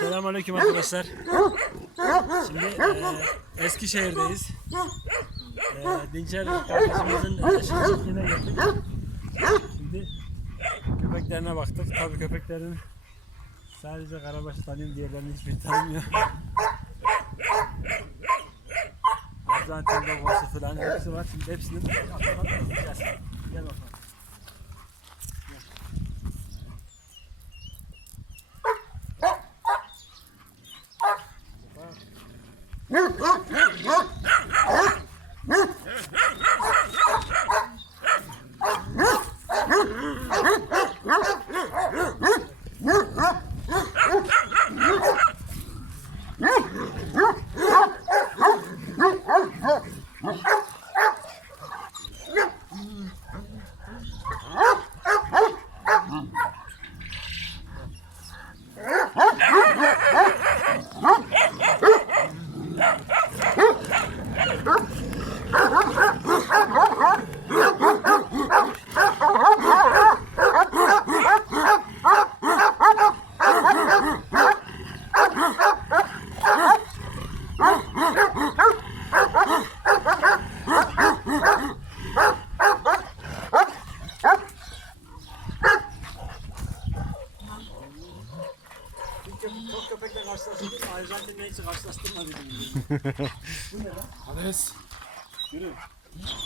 Selamünaleyküm arkadaşlar. Şimdi e, Eskişehir'deyiz. E, Dinçer kardeşimizin çiftliğine geldik. Şimdi köpeklerine baktık. Tabii köpeklerin sadece Karabaş'ı tanıyorum, diğerlerini hiçbir tanımıyor. Arjantin logosu falan hepsi var. Şimdi hepsinin. Gel bakalım. Oh,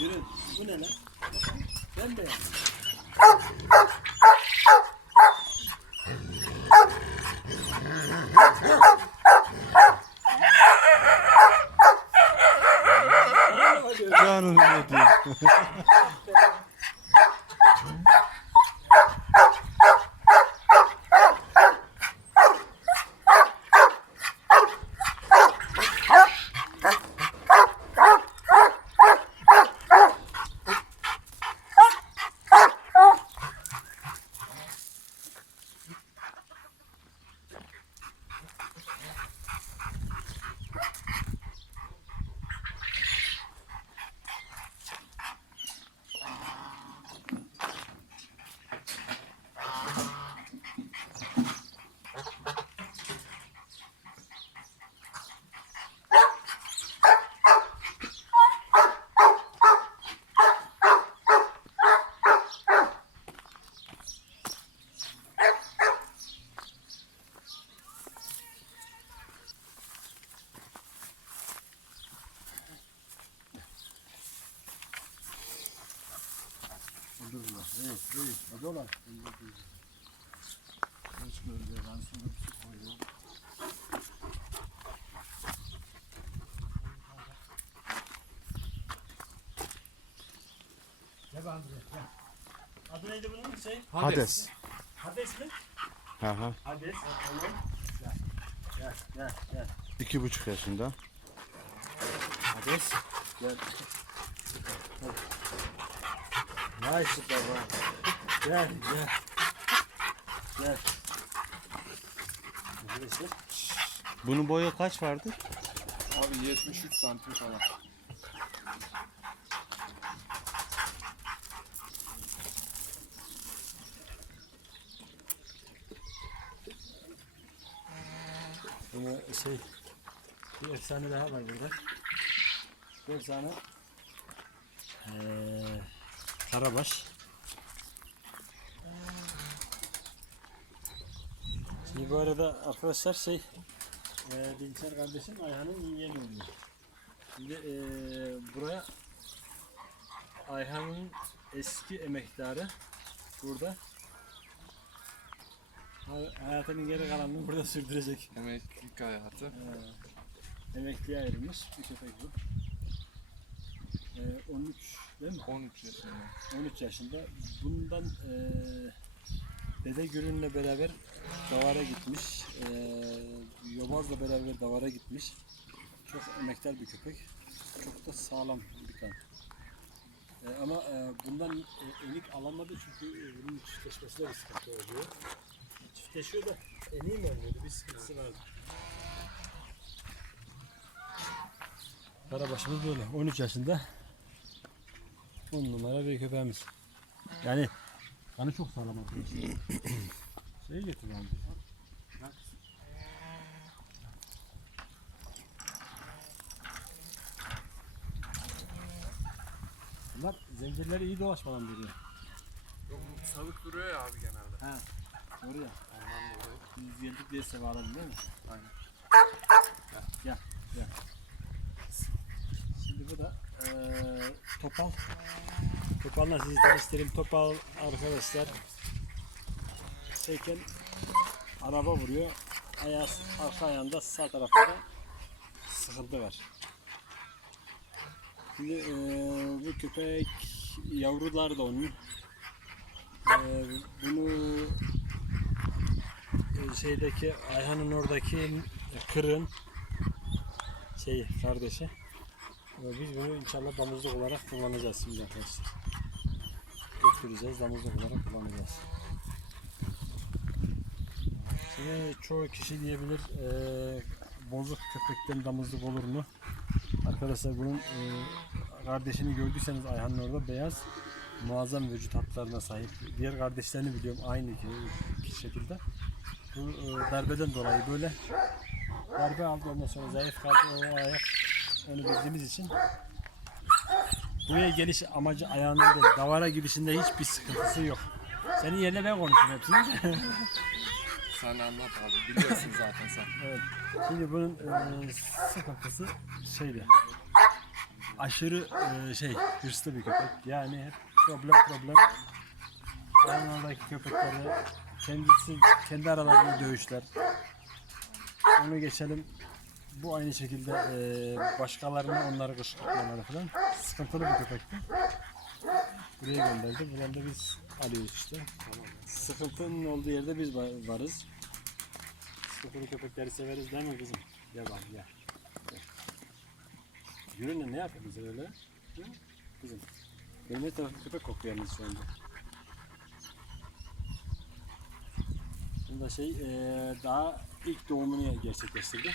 Yürü. Yürü. Bu ne lan? Ben de. Canım ödeyim. Evet, Evet, hadi Gel Andrei, gel. Adı neydi bunun Hüseyin? Hades. Hades mi? Hı hı. Hades. Gel, gel, gel. İki buçuk yaşında. Hades. Gel. Hadi süper vay. Gel gel. Gel. Arkadaşlar. Bunun boyu kaç vardı? Abi 73 santim falan. Bunu şey bir efsane daha var burada. Bu efsane eee Karabaş. Şimdi bu arada arkadaşlar şey eee Dinçer kardeşim Ayhan'ın yeğeni oluyor. Şimdi eee buraya Ayhan'ın eski emektarı burada Ha- hayatının geri kalanını burada sürdürecek. Emeklilik hayatı. Ee, emekliye ayrılmış bir köpek bu. Ee, 13 değil mi? 13 yaşında. 13 yaşında. Bundan e, Dede Gürün'le beraber davara gitmiş. E, Yobaz'la beraber davara gitmiş. Çok emektar bir köpek. Çok da sağlam bir kan. E, ama e, bundan e, enik alamadı çünkü e, bunun çiftleşmesinde bir sıkıntı oluyor. Çiftleşiyor da eniği mi oluyordu? Bir sıkıntısı vardı. Karabaşımız böyle. 13 yaşında. 10 numara bir köpeğimiz. Yani kanı çok sağlam arkadaşlar. Şeyi getir abi. Bak. Bunlar zincirleri iyi dolaşmadan duruyor. Yok bu salık duruyor ya abi genelde. He. Doğru ya. Ondan dolayı. Biz geldik diye sevaladın değil mi? Aynen. Gel. Gel. Şimdi bu da topal. Topal'la sizi tanıştırayım. Topal arkadaşlar şeyken araba vuruyor. Ayağı, arka ayağında sağ tarafında sıkıntı var. Şimdi eee, bu köpek yavrular da onun. Eee, bunu e, şeydeki Ayhan'ın oradaki kırın şey kardeşi. Ve biz bunu inşallah damızlık olarak kullanacağız şimdi arkadaşlar. Götüreceğiz damızlık olarak kullanacağız. Şimdi çoğu kişi diyebilir eee bozuk köpekten damızlık olur mu? Arkadaşlar bunun eee, kardeşini gördüyseniz Ayhan'ın orada beyaz muazzam vücut hatlarına sahip. Diğer kardeşlerini biliyorum aynı ki, ki şekilde. Bu eee, darbeden dolayı böyle darbe aldı ondan sonra zayıf kaldı o ayak onu bildiğimiz için buraya geliş amacı ayağının değil. Davara girişinde hiçbir sıkıntısı yok. Senin yerine ben konuşayım hepsini. Sen anlat abi. Biliyorsun zaten sen. evet. Şimdi bunun e, sıkıntısı şeydi. Aşırı e, şey hırslı bir köpek. Yani hep problem problem. Yanındaki köpeklerle kendisi kendi aralarında dövüşler. Onu geçelim. Bu aynı şekilde e, başkalarına onları kışkırtmaları falan. Sıkıntılı bir köpekti. Buraya gönderdi. Buradan da biz alıyoruz işte. Sıkıntının olduğu yerde biz va- varız. Sıkıntılı köpekleri severiz değil mi kızım? Gel bak gel. Gel. Yürü ne yapıyorsun sen öyle? Hı? Kızım. Benim her köpek kokuyor yalnız şu anda. Bunda şey eee, daha ilk doğumunu gerçekleştirdi.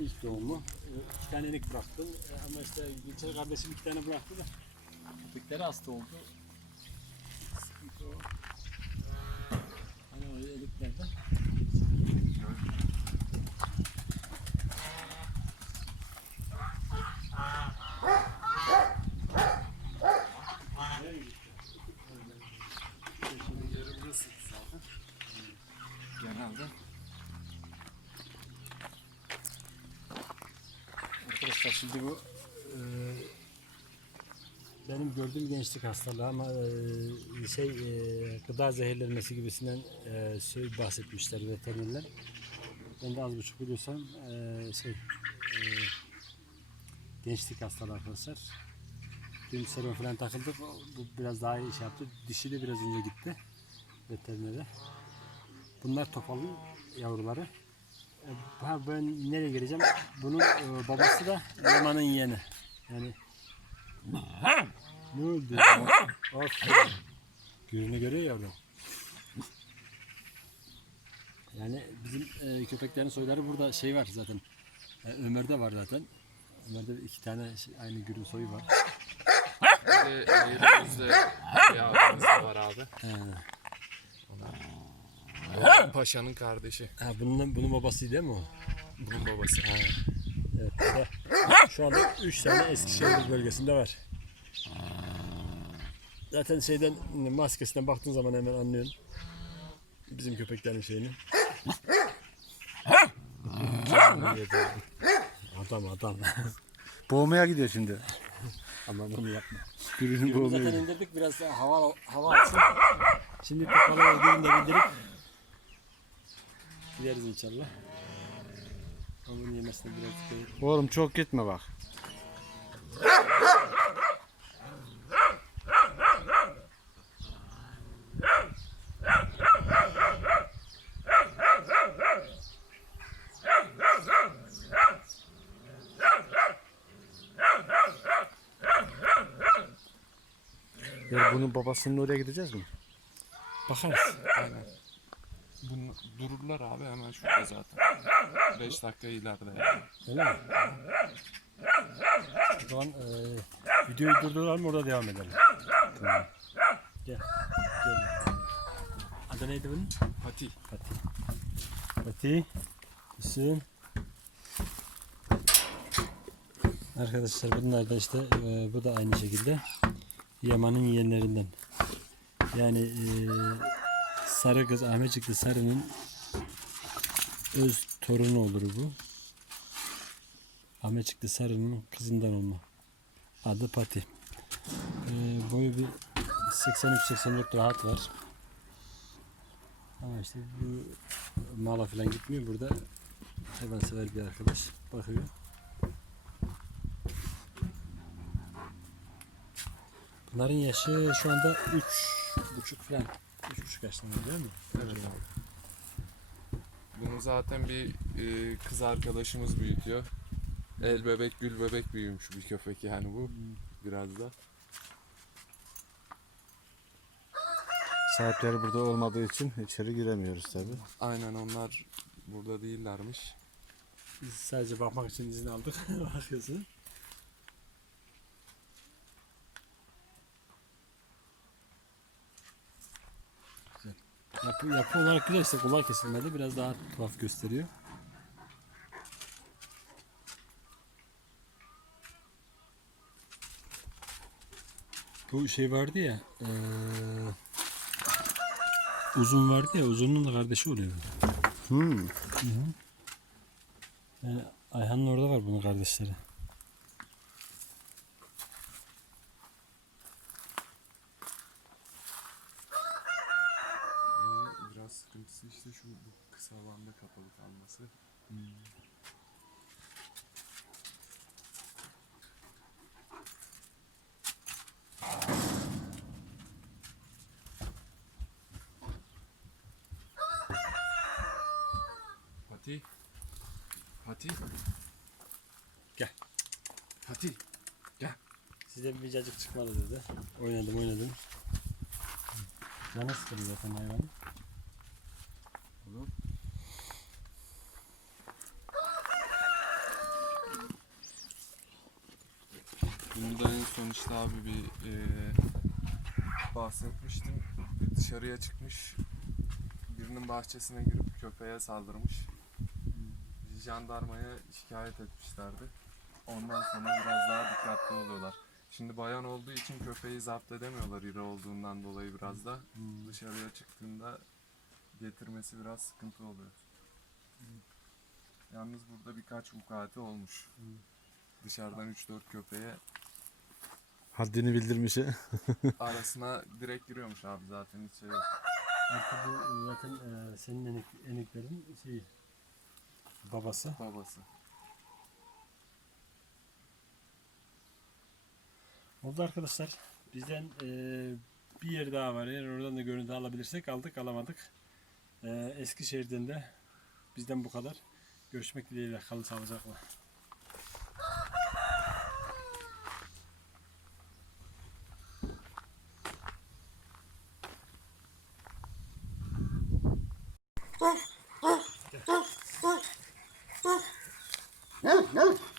İlk doğumu. Eee, iki tanelik bıraktım Eee, ama işte Gülçer kardeşim iki tane bıraktı da köpekleri hasta oldu. Sıkıntı o. Hani o eliklerde. Yarımdasın zaten. Genelde. Arkadaşlar şimdi bu e, benim gördüğüm gençlik hastalığı ama e, şey e, gıda zehirlenmesi gibisinden e, şey bahsetmişler veterinerler. Ben de az buçuk biliyorsam e, şey e, gençlik hastalığı arkadaşlar. Dün serum falan takıldık. Bu biraz daha iyi şey yaptı. Dişi de biraz önce gitti. Veterinere. Bunlar topalın yavruları. E, Ha, ben nereye geleceğim? Bunun e, babası da Yaman'ın yeğeni. Yani ne oldu? Aferin. Gözünü görüyor yavrum. Yani bizim e, köpeklerin soyları burada şey var zaten. E, Ömer'de var zaten. Ömer'de iki tane şey- aynı gürün soyu var. Bir de elimizde bir abimiz var abi. He. Paşa'nın kardeşi. Ha, bunun, bunun babası değil mi o? Bunun babası. Evet. bu da şu anda 3 tane Eskişehir bölgesinde var. Zaten şeyden maskesinden baktığın zaman hemen anlıyorsun. Bizim köpeklerin şeyini. adam adam. Boğmaya gidiyor şimdi. Ama bunu yapma. Gürünü Bunu boğmaya zaten gidiyor. indirdik biraz daha hava hava alsın. Şimdi kapalı olduğunu da bildirip gideriz inşallah. Onun yemesine biraz dikkat. Oğlum çok gitme bak. Ya bunun babasının oraya gideceğiz mi? Bakarız. Aynen. Bunu dururlar abi hemen şurada zaten. 5 dakika ileride yani. Öyle mi? O zaman e, videoyu durduralım orada devam edelim. Tamam. Gel. Gel. Adı neydi bunun? Fatih. Fatih. Fatih. Hüseyin. Arkadaşlar bunlar da işte e, bu da aynı şekilde Yaman'ın yeğenlerinden. Yani e, Sarı kız Ahmetçikli Sarı'nın öz torunu olur bu. Ahmetçikli Sarı'nın kızından olma. Adı Pati. E, boyu bir 83-84 rahat var. Ama işte bu mala falan gitmiyor. Burada hayvansever bir arkadaş bakıyor. Bunların yaşı şu anda 3 buçuk falan. 3 buçuk yaşlarında değil mi? Evet abi. Bunu zaten bir e, kız arkadaşımız büyütüyor. El bebek gül bebek büyümüş bir köpek yani bu. Biraz da. Sahipleri burada olmadığı için içeri giremiyoruz tabi. Aynen onlar burada değillermiş. Biz sadece bakmak için izin aldık. Bakıyorsun. Yapı, yapı olarak güzel işte kolay kesilmedi. Biraz daha tuhaf gösteriyor. Bu şey vardı ya eee, uzun vardı ya uzunun da kardeşi oluyor. Hmm. Yani Ayhan'ın orada var bunun kardeşleri. Bunun biraz sıkıntısı işte şu bu kısa alanda kapalı kalması. Fatih. Fatih. Gel. Fatih. Gel. Size bir cacık çıkmadı dedi. Oynadım oynadım. Canı sıkılıyor zaten hayvan. Bunu da en son işte abi bir e, bahsetmiştim. Bir dışarıya çıkmış. Birinin bahçesine girip köpeğe saldırmış. Jandarmaya şikayet etmişlerdi. Ondan sonra biraz daha dikkatli oluyorlar. Şimdi bayan olduğu için köpeği zapt edemiyorlar iri olduğundan dolayı biraz da. Dışarıya çıktığında getirmesi biraz sıkıntı oluyor. Yalnız burada birkaç vukuatı olmuş. Dışarıdan 3-4 köpeğe Haddini bildirmiş. arasına direkt giriyormuş abi zaten hiç şey yok. Artık bu zaten e, senin enik, eniklerin şey babası. Babası. Oldu arkadaşlar. Bizden eee, bir yer daha var. Eğer oradan da görüntü alabilirsek aldık alamadık. Eee Eskişehir'den de bizden bu kadar. Görüşmek dileğiyle. Kalın sağlıcakla. No, no.